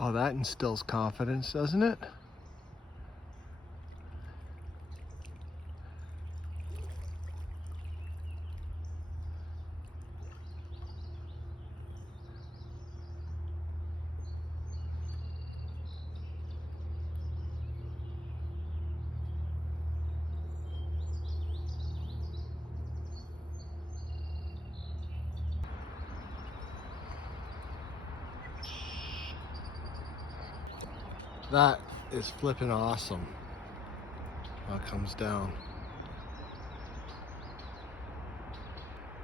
Oh, that instills confidence, doesn't it? That is flipping awesome. How it comes down.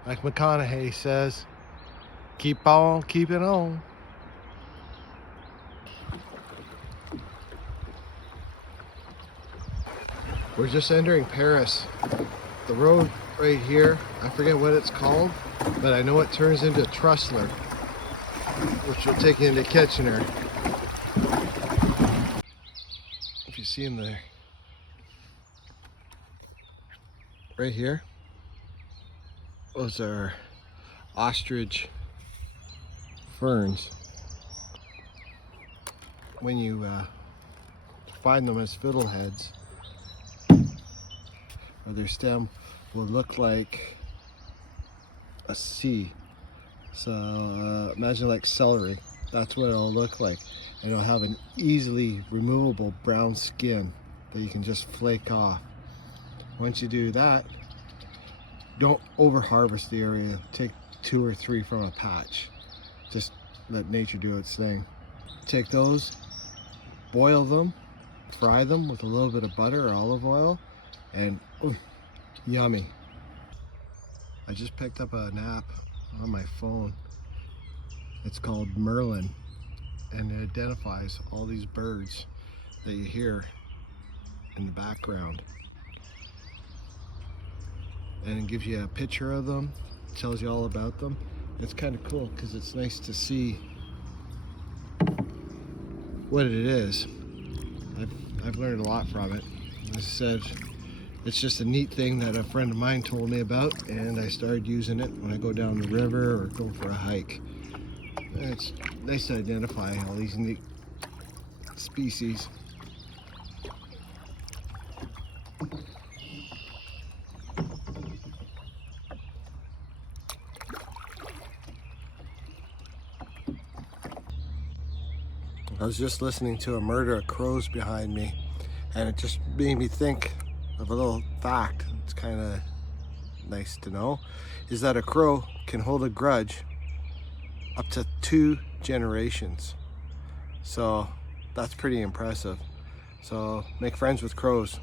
Like McConaughey says, keep on keeping on. We're just entering Paris. The road right here, I forget what it's called, but I know it turns into Trustler, which will take you into Kitchener. If you see in there, right here, those are ostrich ferns. When you find them as fiddleheads, or their stem will look like a C. So imagine like celery. That's what it'll look like. And it'll have an easily removable brown skin that you can just flake off. Once you do that, don't over harvest the area. Take 2 or 3 from a patch. Just let nature do its thing. Take those, boil them, fry them with a little bit of butter or olive oil, and ooh, yummy. I just picked up an app on my phone. It's called Merlin, and it identifies all these birds that you hear in the background. And it gives you a picture of them, tells you all about them. It's kind of cool because it's nice to see what it is. I've learned a lot from it. As I said, it's just a neat thing that a friend of mine told me about, and I started using it when I go down the river or go for a hike. And it's nice to identify all these neat species. I was just listening to a murder of crows behind me, and it just made me think of a little fact. It's kind of nice to know, is that a crow can hold a grudge up to 2 generations. So that's pretty impressive. So make friends with crows.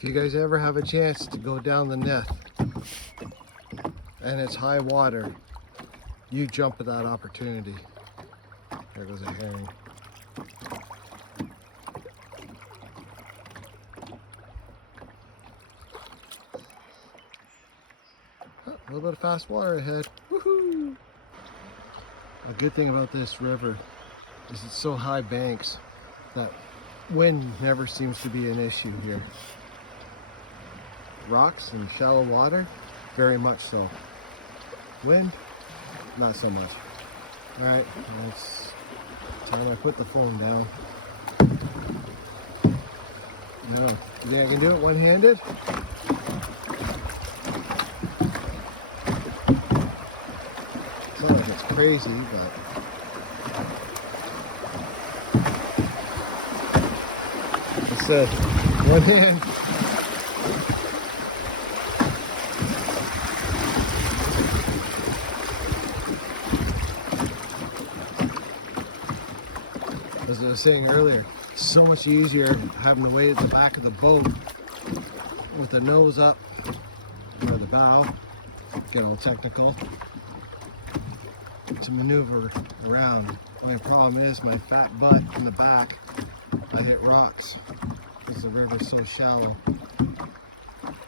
If you guys ever have a chance to go down the Nith and it's high water, you jump at that opportunity. There goes a herring. Oh, a little bit of fast water ahead. Woohoo! A good thing about this river is it's so high banks that wind never seems to be an issue here. Rocks and shallow water, very much so. Wind, not so much. Alright, it's time I put the phone down. Now, you think I can do it one-handed? It's not like it's crazy, but like I said, one hand. As I was saying earlier, it's so much easier having to wait at the back of the boat with the nose up, or the bow, get all technical, to maneuver around. My problem is my fat butt in the back I hit rocks because the river's so shallow,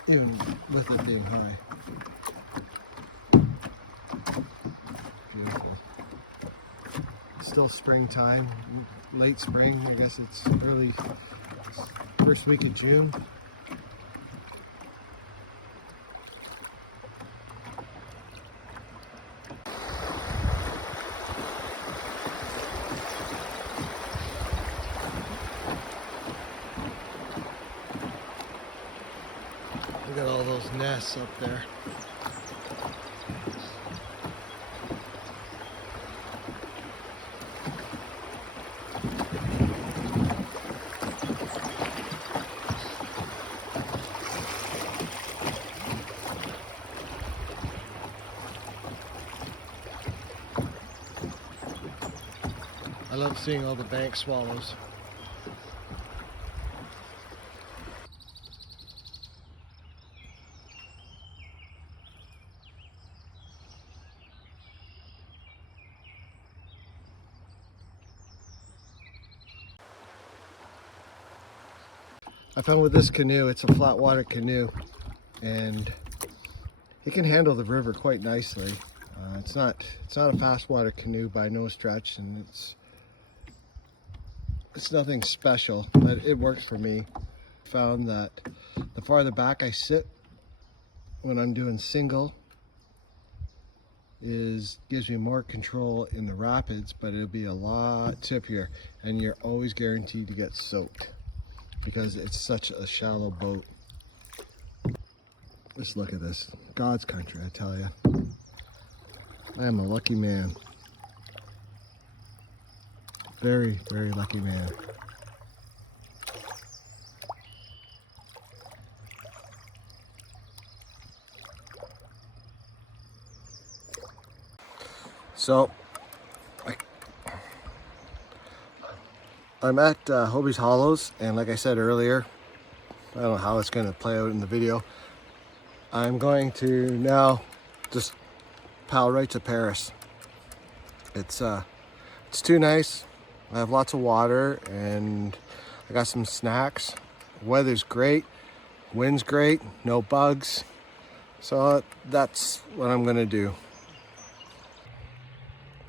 even with it being high. Beautiful. It's still springtime, late spring. I guess it's early, first week of June. Look at all those nests up there. I love seeing all the bank swallows. I found with this canoe, it's a flat water canoe, and it can handle the river quite nicely. It's not a fast water canoe by no stretch, and it's nothing special, but it works for me. Found that the farther back I sit when I'm doing single gives me more control in the rapids, but it'll be a lot tippier, and you're always guaranteed to get soaked because it's such a shallow boat. Just look at this. God's country, I tell you. I am a lucky man. Very, very lucky man. So, I'm at Hobie's Hollows, and like I said earlier, I don't know how it's going to play out in the video. I'm going to now just paddle right to Paris. It's too nice. I have lots of water, and I got some snacks. Weather's great, wind's great, no bugs. So that's what I'm going to do.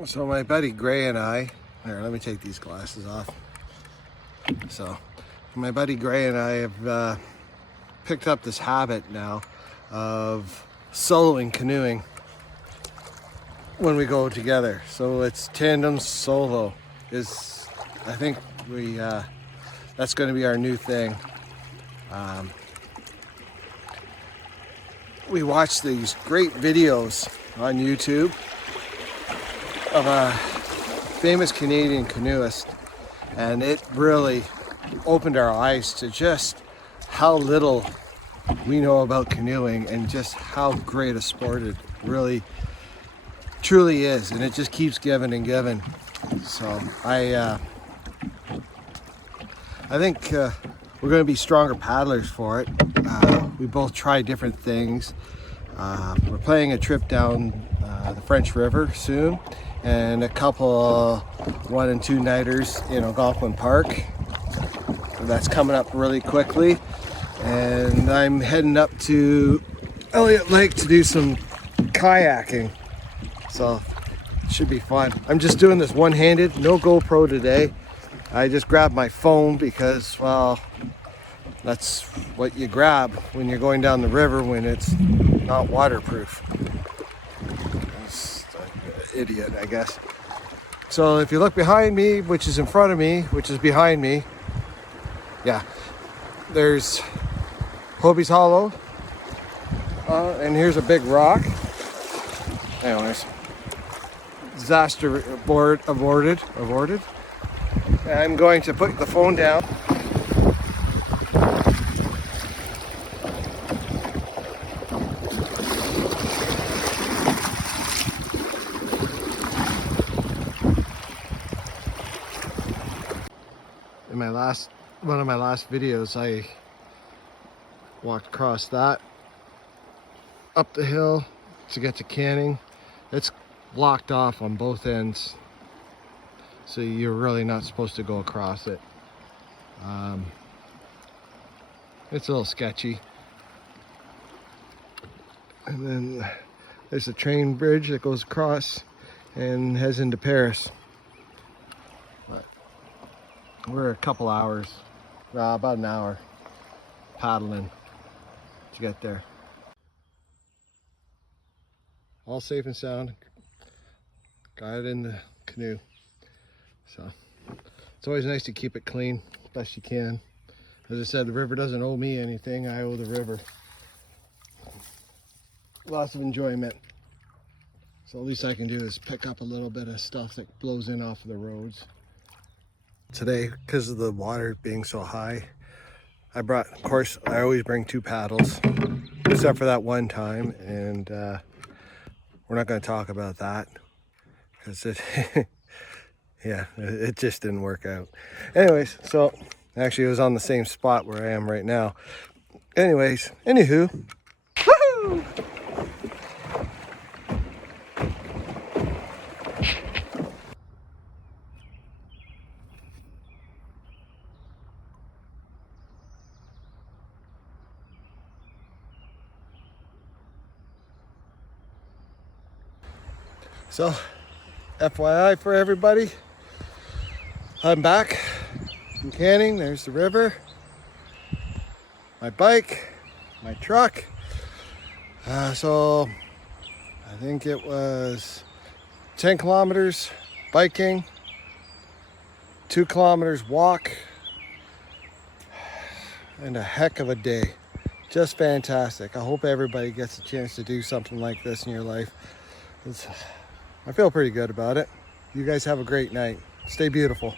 So my buddy Gray and I, here, let me take these glasses off. So my buddy Gray and I have picked up this habit now of soloing canoeing when we go together. So it's tandem solo I think that's going to be our new thing. We watch these great videos on YouTube of a famous Canadian canoeist, and it really opened our eyes to just how little we know about canoeing and just how great a sport it really truly is, and it just keeps giving and giving. So I think we're going to be stronger paddlers for it. We both try different things. We're planning a trip down the French River soon, and a couple 1 and 2 nighters in Algonquin Park. That's coming up really quickly, and I'm heading up to Elliott Lake to do some kayaking. So it should be fun. I'm just doing this one-handed, no GoPro today. I just grabbed my phone because, well, that's what you grab when you're going down the river when it's not waterproof. Idiot, I guess. So if you look behind me, which is in front of me, which is behind me, yeah, there's Hobie's Hollow, and here's a big rock. Anyways, disaster aborted. I'm going to put the phone down. In one of my last videos, I walked across that up the hill to get to Canning. It's blocked off on both ends, so you're really not supposed to go across it. It's a little sketchy. And then there's a train bridge that goes across and heads into Paris. But we're a couple hours, about an hour paddling to get there. All safe and sound. Got it in the canoe. So it's always nice to keep it clean best you can. As I said, the river doesn't owe me anything. I owe the river. Lots of enjoyment. So the least I can do is pick up a little bit of stuff that blows in off of the roads. Today, because of the water being so high, I brought, of course, I always bring 2 paddles, except for that one time, and we're not going to talk about that, because it, yeah, it just didn't work out. Anyways, so actually it was on the same spot where I am right now. Anyways, anywho, woohoo! So, FYI for everybody, I'm back from canning. There's the river, my bike, my truck. So I think it was 10 kilometers biking, 2 kilometers walk, and a heck of a day. Just fantastic. I hope everybody gets a chance to do something like this in your life. I feel pretty good about it. You guys have a great night. Stay beautiful.